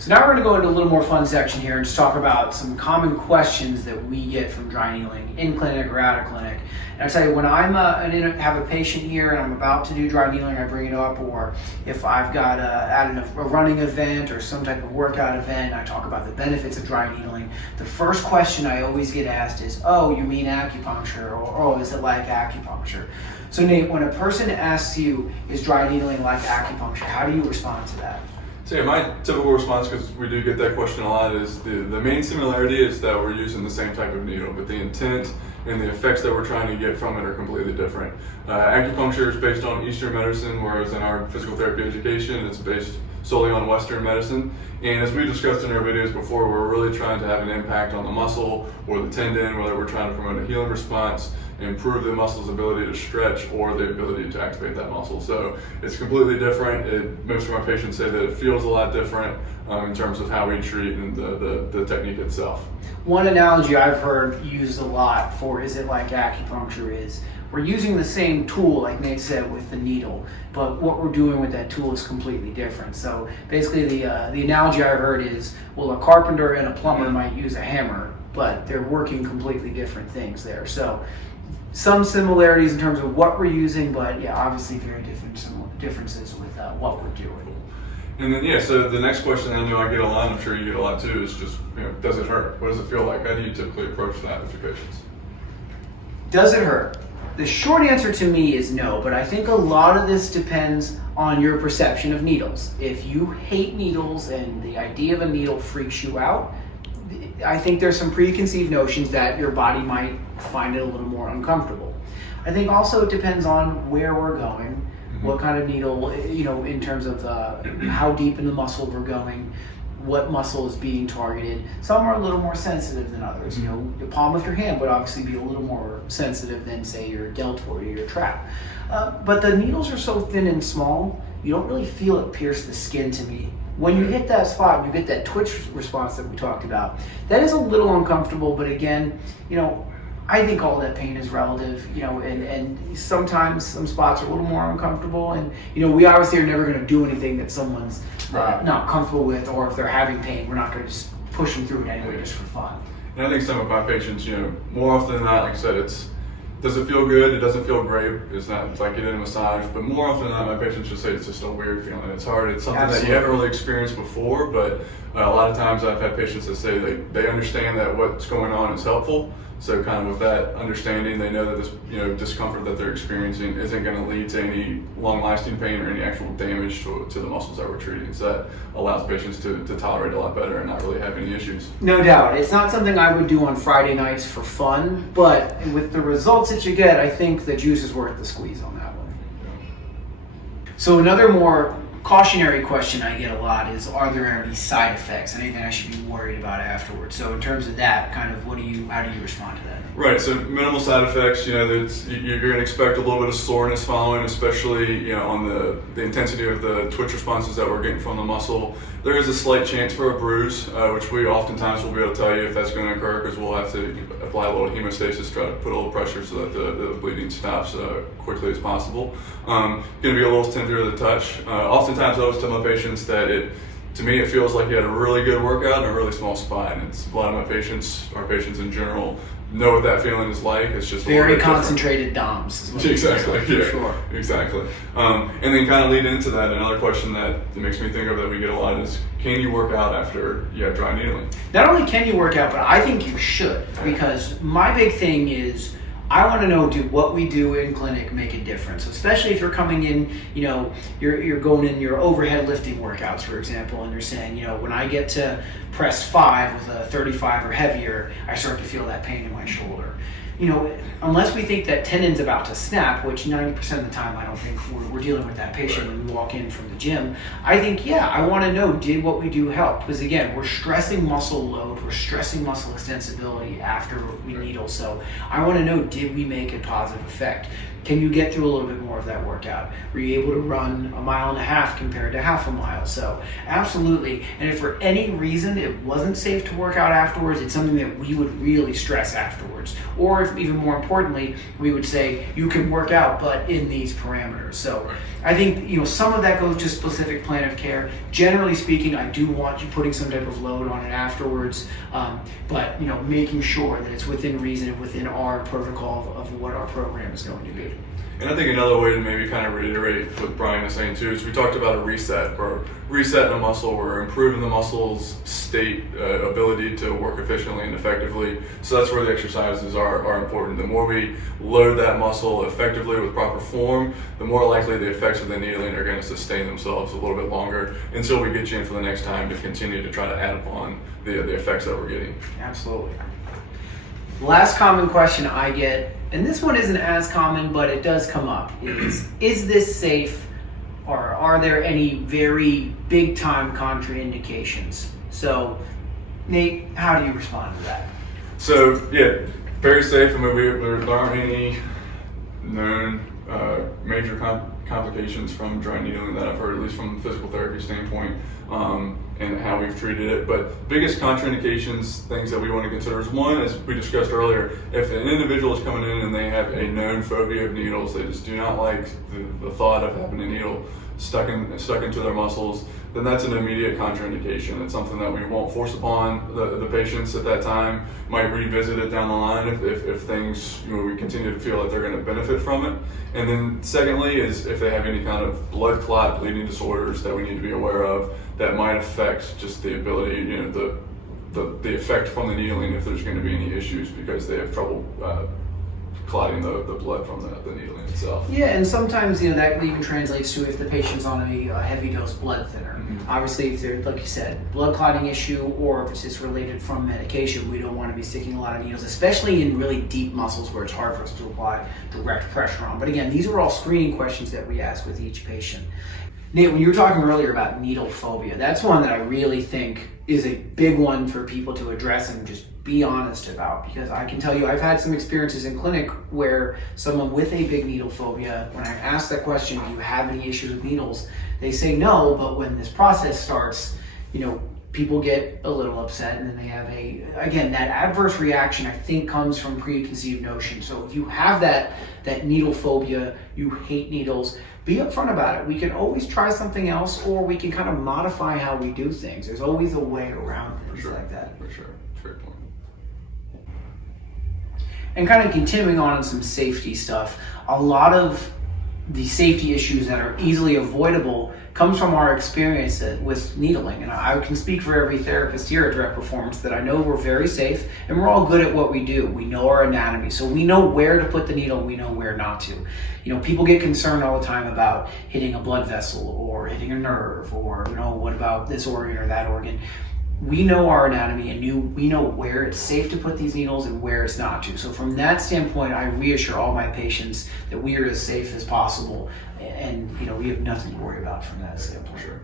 So now we're going to go into a little more fun section here and just talk about some common questions that we get from dry needling in clinic or out of clinic. And I tell you, when I'm have a patient here and I'm about to do dry needling, I bring it up, or if I've got at a running event or some type of workout event, I talk about the benefits of dry needling. The first question I always get asked is, "Oh, you mean acupuncture?" or "Oh, is it like acupuncture?" So Nate, when a person asks you, "Is dry needling like acupuncture?" how do you respond to that? So yeah, my typical response, because we do get that question a lot, is the main similarity is that we're using the same type of needle, but the intent and the effects that we're trying to get from it are completely different. Acupuncture is based on Eastern medicine, whereas in our physical therapy education, it's based solely on Western medicine. And as we discussed in our videos before, we're really trying to have an impact on the muscle or the tendon, whether we're trying to promote a healing response, improve the muscle's ability to stretch or the ability to activate that muscle. So it's completely different. Most of my patients say that it feels a lot different in terms of how we treat and the technique itself. One analogy I've heard used a lot for "is it like acupuncture" is we're using the same tool, like Nate said, with the needle, but what we're doing with that tool is completely different. So basically the analogy I heard is, well, a carpenter and a plumber might use a hammer, but they're working completely different things there. So some similarities in terms of what we're using, but yeah, obviously very different differences with what we're doing. And then yeah, so the next question I know I get a lot, I'm sure you get a lot too, is just, does it hurt? What does it feel like? How do you typically approach that with your patients? Does it hurt? The short answer to me is no, but I think a lot of this depends on your perception of needles. If you hate needles and the idea of a needle freaks you out, I think there's some preconceived notions that your body might find it a little more uncomfortable. I think also it depends on where we're going, what kind of needle, in terms of how deep in the muscle we're going, what muscle is being targeted. Some are a little more sensitive than others. The palm of your hand would obviously be a little more sensitive than, say, your deltoid or your trap. But the needles are so thin and small, you don't really feel it pierce the skin to me. When you hit that spot, you get that twitch response that we talked about. That is a little uncomfortable, but again, I think all that pain is relative, and sometimes some spots are a little more uncomfortable, and we obviously are never going to do anything that someone's not comfortable with, or if they're having pain, we're not going to just push them through it anyway just for fun. And I think some of my patients, more often than not, like I said, does it feel good? It doesn't feel great. It's like getting a massage, but more often than not, my patients just say it's just a weird feeling. It's hard. It's something that you haven't really experienced before, but a lot of times I've had patients that say they understand that what's going on is helpful. So kind of with that understanding, they know that this discomfort that they're experiencing isn't going to lead to any long-lasting pain or any actual damage to the muscles that we're treating. So that allows patients to tolerate it a lot better and not really have any issues. No doubt. It's not something I would do on Friday nights for fun, but with the results that you get, I think the juice is worth the squeeze on that one. Yeah. So another more cautionary question I get a lot is, are there any side effects, anything I should be worried about afterwards? So in terms of that, kind of how do you respond to that? Right, so minimal side effects, you're going to expect a little bit of soreness following, especially on the intensity of the twitch responses that we're getting from the muscle. There is a slight chance for a bruise, which we oftentimes will be able to tell you if that's going to occur, because we'll have to apply a little hemostasis, try to put a little pressure so that the bleeding stops quickly as possible. Going to be a little tender to the touch. Oftentimes I always tell my patients that to me, it feels like you had a really good workout in a really small spot, and a lot of my patients, our patients in general, know what that feeling is like. It's just very concentrated DOMs. Exactly. For sure. Exactly. And then kind of lead into that, another question that makes me think of that we get a lot is, can you work out after you have dry needling? Not only can you work out, but I think you should, because my big thing is, I want to know, do what we do in clinic make a difference? Especially if you're coming in, you're going in your overhead lifting workouts, for example, and you're saying, when I get to press 5 with a 35 or heavier, I start to feel that pain in my shoulder. Unless we think that tendon's about to snap, which 90% of the time I don't think we're dealing with that patient when we walk in from the gym, I think, I want to know, did what we do help? Because again, we're stressing muscle load, we're stressing muscle extensibility after we needle, so I want to know, did we make a positive effect? Can you get through a little bit more of that workout? Were you able to run 1.5 miles compared to half a mile? So absolutely. And if for any reason it wasn't safe to work out afterwards, it's something that we would really stress afterwards. Or if even more importantly, we would say you can work out, but in these parameters. So I think, some of that goes to specific plan of care. Generally speaking, I do want you putting some type of load on it afterwards, but making sure that it's within reason and within our protocol of what our program is going to be. And I think another way to maybe kind of reiterate what Brian is saying too is we talked about a reset. We're resetting a muscle, we're improving the muscle's state, ability to work efficiently and effectively. So that's where the exercises are important. The more we load that muscle effectively with proper form, the more likely the effects of the needling are going to sustain themselves a little bit longer until we get you in for the next time to continue to try to add upon the effects that we're getting. Absolutely. Last common question I get, and this one isn't as common, but it does come up, is this safe, or are there any very big time contraindications? So, Nate, how do you respond to that? So, yeah, very safe. I mean, there aren't any known major complications from dry needling that I've heard, at least from a physical therapy standpoint, and how we've treated it. But biggest contraindications, things that we want to consider is one, as we discussed earlier, if an individual is coming in and they have a known phobia of needles, they just do not like the thought of having a needle stuck into their muscles, then that's an immediate contraindication. It's something that we won't force upon the patients at that time. Might revisit it down the line if things, we continue to feel like they're going to benefit from it. And then secondly is if they have any kind of blood clot bleeding disorders that we need to be aware of that might affect just the ability, the effect from the needling, if there's going to be any issues because they have trouble clotting the blood from the needling itself. Yeah, and sometimes that even translates to if the patient's on a heavy dose blood thinner. Mm-hmm. Obviously, if they're, like you said, blood clotting issue, or if it's just related from medication, we don't want to be sticking a lot of needles, especially in really deep muscles where it's hard for us to apply direct pressure on. But again, these are all screening questions that we ask with each patient. Nate, when you were talking earlier about needle phobia, that's one that I really think is a big one for people to address and just be honest about, because I can tell you I've had some experiences in clinic where someone with a big needle phobia, when I ask that question, do you have any issues with needles, they say no, but when this process starts, people get a little upset, and then they have again, that adverse reaction I think comes from preconceived notions. So if you have that needle phobia, you hate needles, be upfront about it. We can always try something else, or we can kind of modify how we do things. There's always a way around things like that. For sure. That's a great point. And kind of continuing on some safety stuff, a lot of the safety issues that are easily avoidable comes from our experience with needling. And I can speak for every therapist here at Direct Performance that I know we're very safe and we're all good at what we do. We know our anatomy, so we know where to put the needle and we know where not to. People get concerned all the time about hitting a blood vessel or hitting a nerve, or what about this organ or that organ. We know our anatomy, and we know where it's safe to put these needles and where it's not to. So from that standpoint, I reassure all my patients that we are as safe as possible, and we have nothing to worry about from that standpoint. For sure.